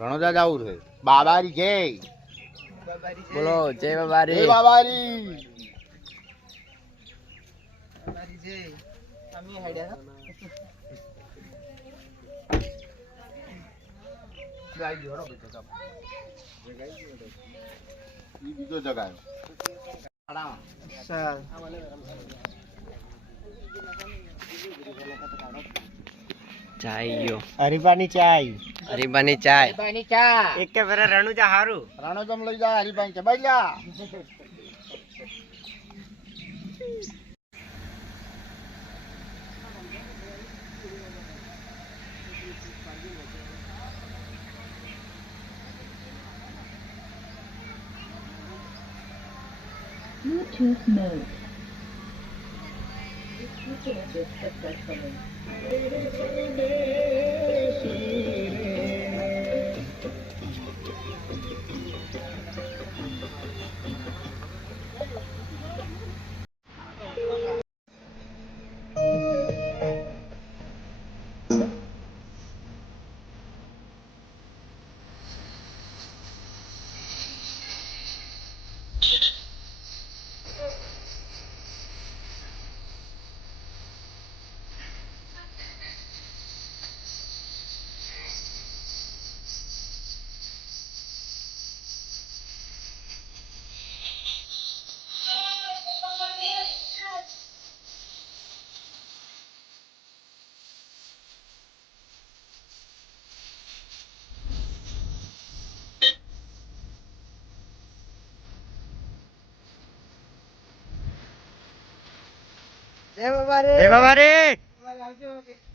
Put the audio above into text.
રણોજા જવું છે. બાબારી જય બોલો, જય બાબારી. બાબારી બીજો જગાયો. ચાયો હરીબાની ચાય, હરીબાની ચાય. એક કે ફેરે રણુજા હારું. રણોજમ લઈ જાય હરીભાઈ કે ભાઈ જા. Bluetooth mode. Connected successfully. જય બાબારી.